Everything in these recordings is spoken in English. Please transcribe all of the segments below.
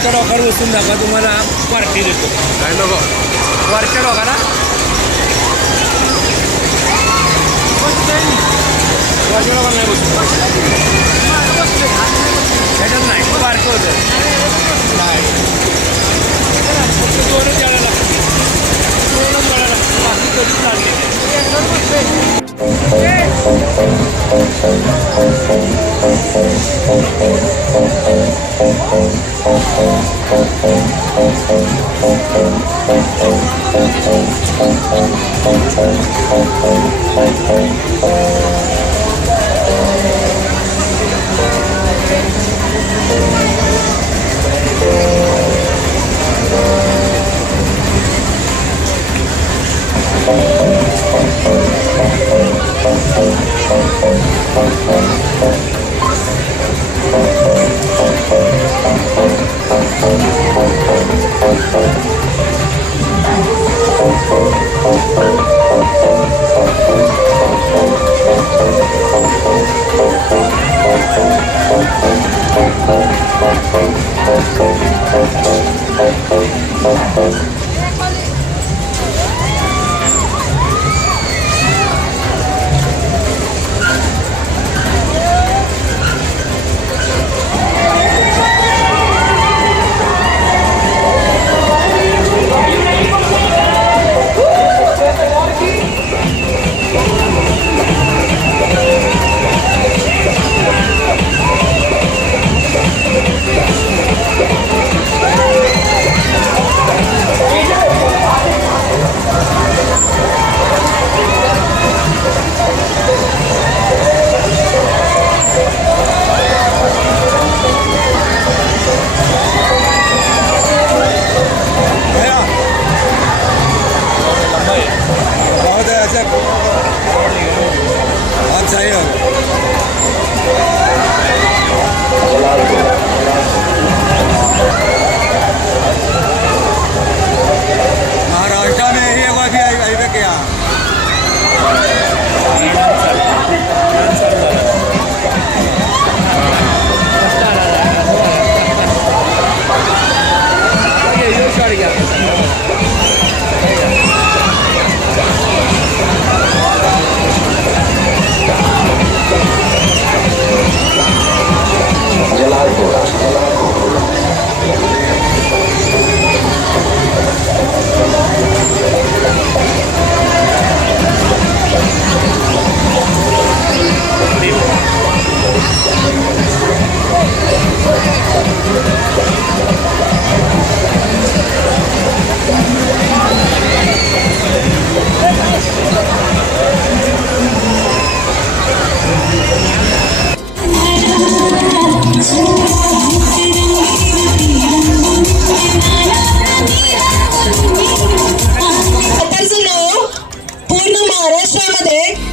वरच्या डोक्यावर बसून दाखवा, तुम्हाला पार्टी देतो. काय नको वरच्या डोक्याला वरच्या डोक्याला नाही बसून त्याच्यात नाही पार्क होतं नाही दोनच यायला लागतं दोनच यायला लागतं बाकी कधीच चालले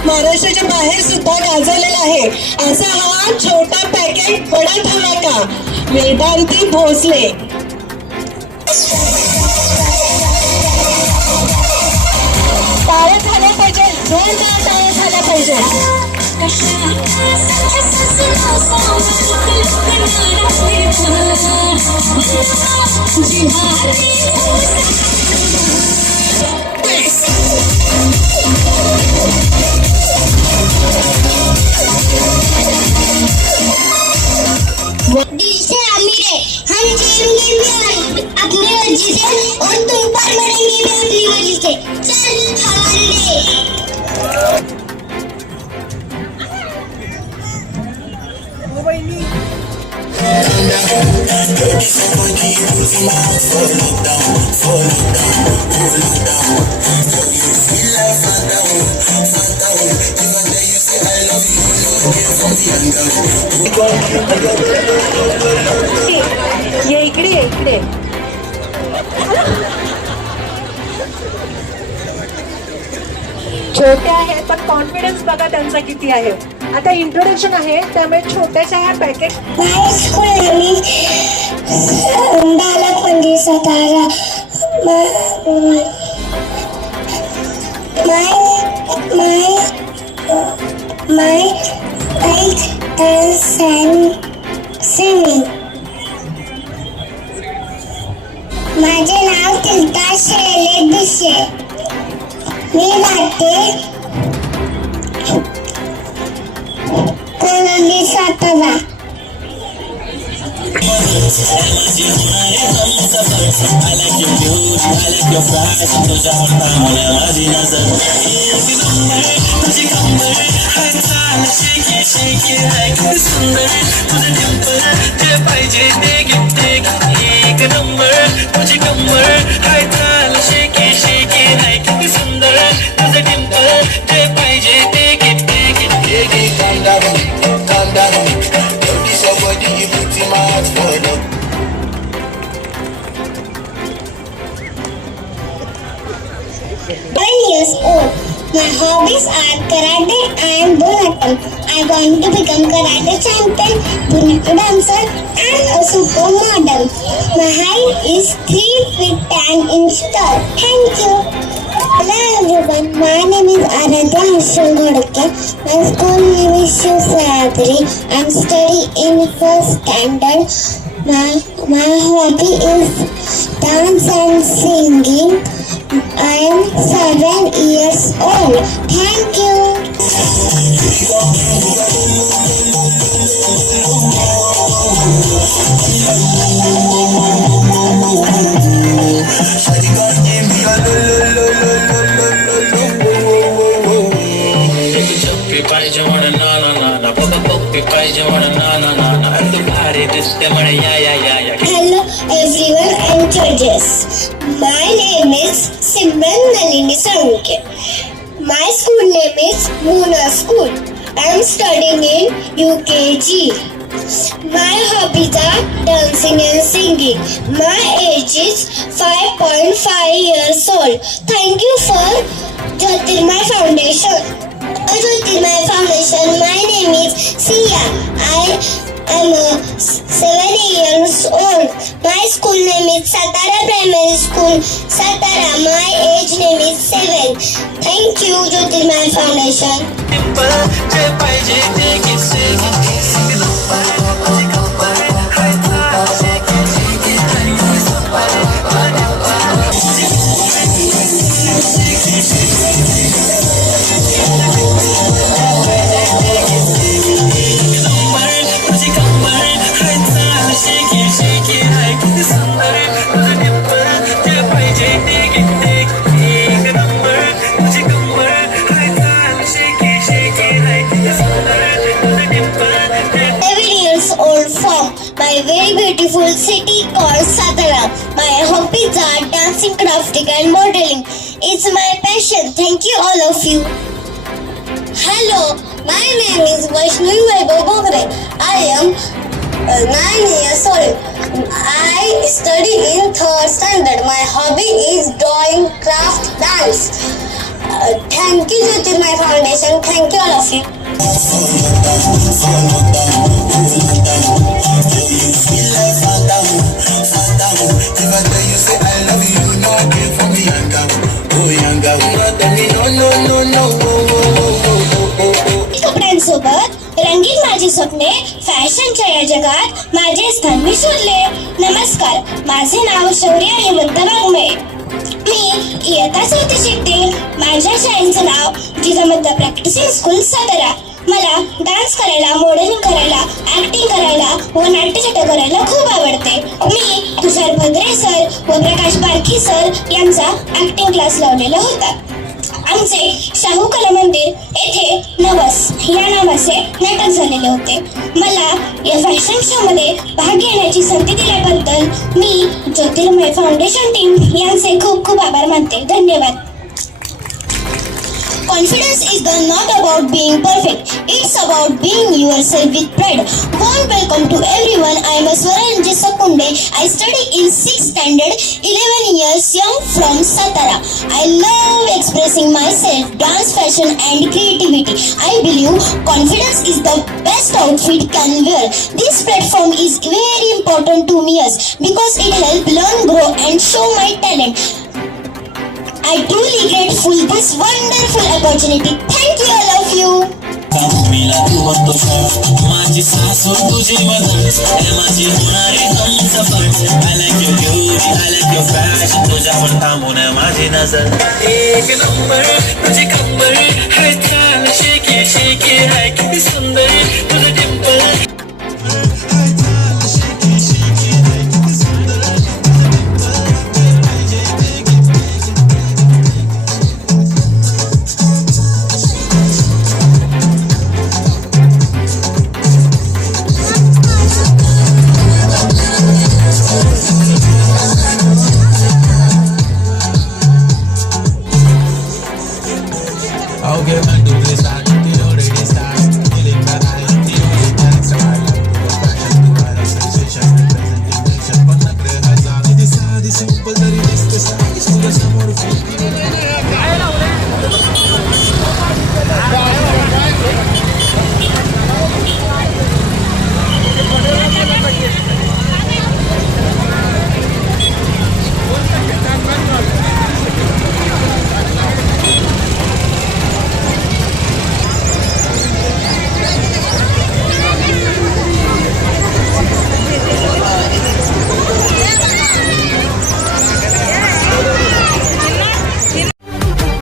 महाराष्ट्राच्या बाहेर सुद्धा गाजवलेला आहे. असा हा छोटा पॅकेट बडा धमाका वेदांती भोसले. टाळ्या झाल्या पाहिजे, जोरदार टाळ्या झाल्या पाहिजे. दिल से अमीर है, हम जिएंगे भी अपनी मर्जी से और तुम पर मरेंगे भी अपनी मर्जी से. चल हमारे ये इकडे ये, इकडे. छोटे आहेत पण कॉन्फिडन्स बघा त्यांचा किती आहे. आता इंट्रोडक्शन आहे त्यामुळे छोट्याशा ह्या packet balak pang-gisatara my eight and singing. माझे नाव तिलका शैलेश दिशे. मी राहते कोलंबी Satara. Years old. My hobbies are karate and Bharatanatyam. I want to become karate champion, Bharatanatyam dancer, and a supermodel. My height is 3 feet 10 inches tall. Thank you. Hello everyone, my name is Aradhya Harshal Ghodke. My school name is Shiv Sayadri. I'm studying in first standard. My hobby is dance and singing. I am 7 years old. Thank you. Hello everyone and judges. My name is Simran Nalini Sankhe. My school name is Muna School. I am studying in UKG. My hobbies are dancing and singing. My age is 5.5 years old. Thank you for Jyotirmay Foundation. Jyotirmay Foundation. My name is Sia. I am 7 years old. My school name is Satara Primary School, Satara. My age name is 7. Thank you, Jyotirmay Foundation. My very beautiful city called Satara. My hobbies are dancing, crafting and modeling. It's my passion. Thank you all of you. Hello, my name is Vaishnavi Vaibhav Bogre. I am 9 years old. I study in 3rd standard. My hobby is drawing, craft, dance. Thank you Jyotirmay Foundation. Thank you all of you. सोबत रंगीत माझी स्वप्ने फॅशनच्या या जगात माझे स्थान मी शोधले. नमस्कार, माझे नाव शौर्य हेमंत वाघमे. मी इयत्ता 4थी शिकते. माझ्या शाळेचं नाव जिजामाता प्रॅक्टिसिंग स्कूल सातारा. मला डान्स करायला, मॉडेलिंग करायला, ऍक्टिंग करायला व नाट्यचट करायला खूप आवडते. मी तुषार भद्रे सर व प्रकाश पारखी सर यांचा ऍक्टिंग क्लास लावलेला होता. आमचे शाहू कला मंदिर येथे नवस या नावाचे नाटक झालेले होते. मला या फॅशन शो मध्ये भाग घेण्याची संधी दिल्याबद्दल मी ज्योतिर्मय फाउंडेशन टीम यांचे खूप खूप आभार मानते. धन्यवाद. Confidence is not about being perfect. It's about being yourself with pride. Warm welcome to everyone. I am Swaranji Sakunde. I study in 6th standard, 11 years young from Satara. I love expressing myself, dance, fashion and creativity. I believe confidence is the best outfit can wear. This platform is very important to me because it helps learn, grow and show my talent. I truly grateful this wonderful opportunity. Thank you all of you. एका भूमीला तू म्हणतो short, माझी सासू तुझी मदत, हे माझी होणारी Humsafar. I like your beauty, I like your fashion, तुझ्यावर थांबून माझी नजर. एक नंबर तुझी कंबर, हाय चाल शेकी शेकी, हाय किती सुंदर तुझं